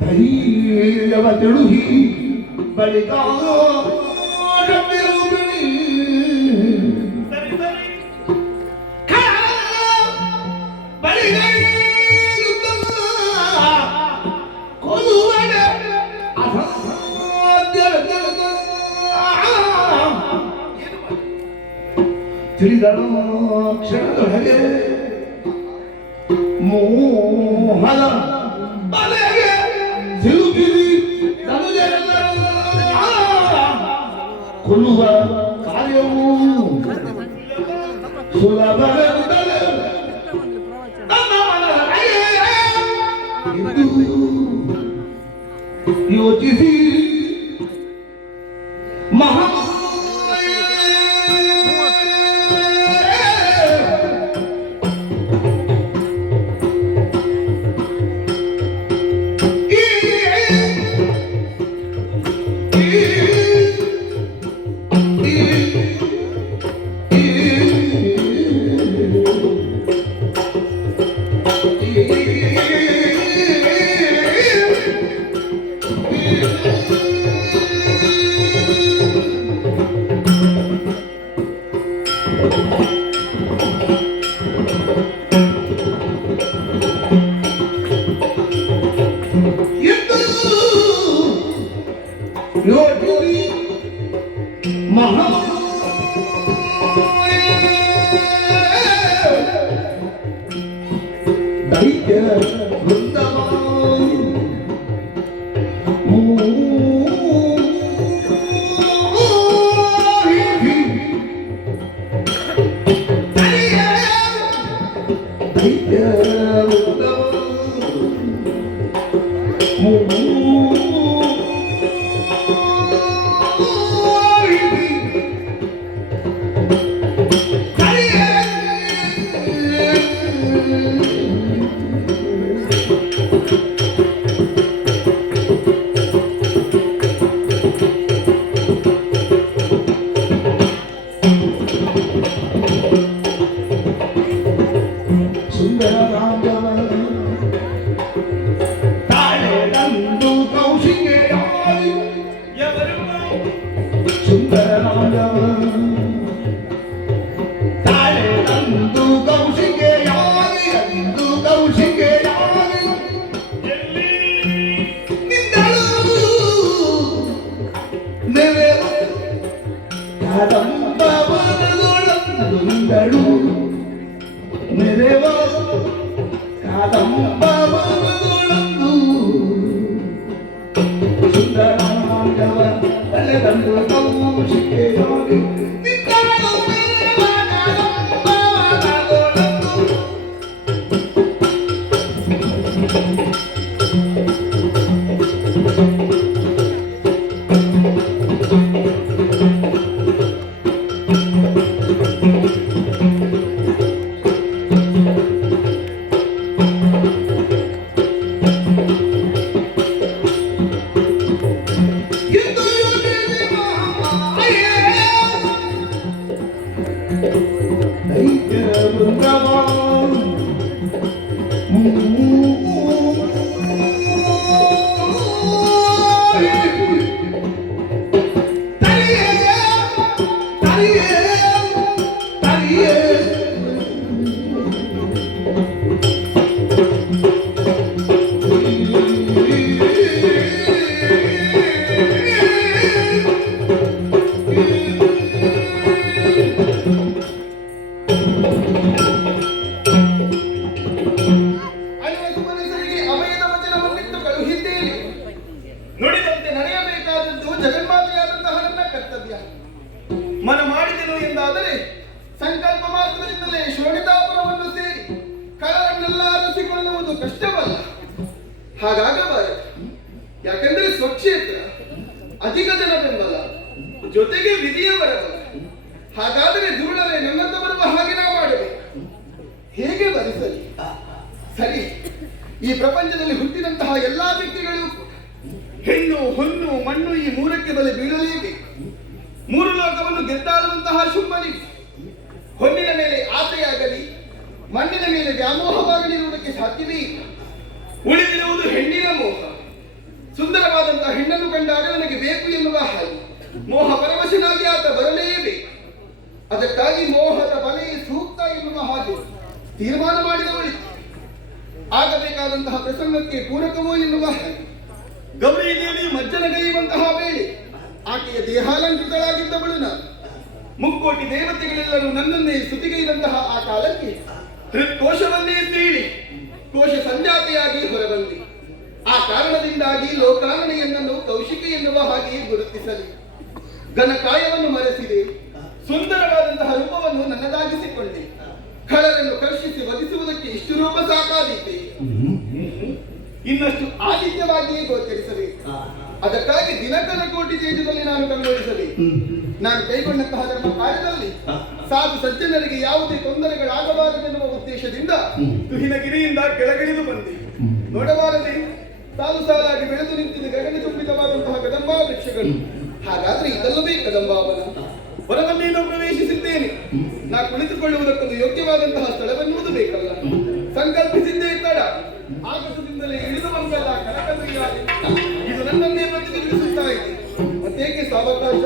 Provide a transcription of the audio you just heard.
ಧೈರ್ಯವ ತಿಳುಹಿ ಬಳಿಕ ತಿಳಿದಳು ಕ್ಷಣದೊಳಗೆ ಮೋಹದ ಬಲೆಗೆ ಸಿಲುಕಿರಿ ಕೊಲ್ಲುವ ಕಾರ್ಯವು ಸುಲಭವೆಂದರೆ ಯೋಚಿಸಿ ಮಹಾ ದೈತ್ಯ ಹಾಗಾಗಬಾರದು. ಯಾಕಂದ್ರೆ ಸ್ವಕ್ಷೇತ್ರ, ಅಧಿಕ ಜನ ಬೆಂಬಲ, ಜೊತೆಗೆ ವಿಧಿಯ ಬರಬಲ್ಲ. ಹಾಗಾದರೆ ಧೂಳನೆ ನನ್ನಂತ ಬರುವ ಹಾಗೆ ನಾವು ಮಾಡಬೇಕು. ಹೇಗೆ ಬರೆಸಲಿ? ಸರಿ, ಈ ಪ್ರಪಂಚದಲ್ಲಿ ಹುಟ್ಟಿದಂತಹ ಎಲ್ಲಾ ವ್ಯಕ್ತಿಗಳು ಹೆಣ್ಣು ಹೊನ್ನು ಮಣ್ಣು ಈ ಮೂರಕ್ಕೆ ಬಲೆ ಬೀಳಲೇಬೇಕು. ಮೂರು ಲೋಕವನ್ನು ಗೆದ್ದಾಡುವಂತಹ ಶುಂಭನಿಗೆ ಹೊನ್ನಿನ ಮೇಲೆ ಆಸೆಯಾಗಲಿ ಮಣ್ಣಿನ ಮೇಲೆ ವ್ಯಾಮೋಹವಾಗಲಿರುವುದಕ್ಕೆ ಸಾಧ್ಯವೇ ಇಲ್ಲ. ಉಳಿದಿರುವುದು ಹೆಣ್ಣಿನ ಮೋಹ. ಹೆಣ್ಣನ್ನು ಕಂಡಾಗ ನನಗೆ ಬೇಕು ಎನ್ನುವ ಹಾಗೆ ಮೋಹ ಪರವಶನಾಗಿ ಆತ ಬರಲೇಬೇಕು. ಅದಕ್ಕಾಗಿ ಮೋಹದ ಬಲೆ ಸೂಕ್ತ ಎನ್ನುವ ಹಾಗೆ ತೀರ್ಮಾನ ಮಾಡಿದವಳಿಗೆ ಆಗಬೇಕಾದಂತಹ ಪ್ರಸಂಗಕ್ಕೆ ಪೂರಕವೋ ಎನ್ನುವ ಹಾಗೆ ಗೌರಿ ದೇವಿ ಮಜ್ಜನಗೈಯುವಂತಹ ವೇಳೆ ಆಕೆಯ ದೇಹಾಲಂಕೃತಳಾಗಿದ್ದವಳು ನಾನು. ಮುಕ್ಕೋಟಿ ದೇವತೆಗಳೆಲ್ಲರೂ ನನ್ನನ್ನೇ ಸ್ತುತಿಗೈದಂತಹ ಆ ಕಾಲಕ್ಕೆ ಹೃತ್ಕೋಶವನ್ನೇ ತೀಳಿ ಕೋಶ ಸಂಜಾತೆಯಾಗಿ ಹೊರಬಂದಿ. ಆ ಕಾರಣದಿಂದಾಗಿ ಲೋಕಾನನೆಯನ್ನು ಕೌಶಿಕಿ ಎನ್ನುವ ಹಾಗೆ ಗುರುತಿಸಲಿ. ಘನಕಾಯವನ್ನು ಮರೆಸಿದೆ, ಸುಂದರವಾದಂತಹ ರೂಪವನ್ನು ನನ್ನದಾಗಿಸಿಕೊಂಡೆ. ಖಳರನ್ನು ಕರ್ಷಿಸಿ ವಧಿಸುವುದಕ್ಕೆ ಇಷ್ಟು ರೂಪ ಸಾಕಾದೀತೆ, ಇನ್ನಷ್ಟು ಆದಿತ್ಯವಾಗಿಯೇ ಗೋಚರಿಸಬೇಕು. ಅದಕ್ಕಾಗಿ ದಿನಕರ ಕೋಟಿ ತೇಜದಲ್ಲಿ ನಾನು ಕಂಗೊಳಿಸಬೇಕು. ನಾನು ಕೈಗೊಂಡಂತಹ ಧರ್ಮ ಕಾರ್ಯದಲ್ಲಿ ಸಾಧು ಸಜ್ಜನರಿಗೆ ಯಾವುದೇ ತೊಂದರೆಗಳಾಗಬಾರದೆನ್ನುವ ಉದ್ದೇಶದಿಂದ ತುಹಿನಗಿರಿಯಿಂದ ಕೆಳಗಿಳಿದು ಬಂದೆ. ನೋಡಬಾರದೆ ಸಾಲು ಸಾಲಾಗಿ ಬೆಳೆದು ನಿಂತಿದ್ದ ಗಗನ ತುಂಬಿತವಾದಂತಹ ಕದಂಬಾ ವೃಕ್ಷಗಳು. ಹಾಗಾದ್ರೆ ಇದಲ್ಲವೇ ಕದಂಬಾವನ. ಹೊರಮನೆಯನ್ನು ಪ್ರವೇಶಿಸಿದ್ದೇನೆ. ನಾ ಕುಳಿತುಕೊಳ್ಳುವುದಕ್ಕೊಂದು ಯೋಗ್ಯವಾದಂತಹ ಸ್ಥಳವೆನ್ನುವುದು ಬೇಕಲ್ಲ. ಸಂಕಲ್ಪಿಸಿದ್ದೇ ತಡ ಆಗಸದಿಂದಲೇ ಇಳಿದು ಬಂದಲ್ಲ ಕನಕಮಯ್ಯ. ಇದು ನನ್ನನ್ನೇ ಪ್ರತಿಬಿಂಬಿಸುತ್ತಾ ಇದೆ. ಮತ್ತೇಕೆ ಸಾವಕಾಶ?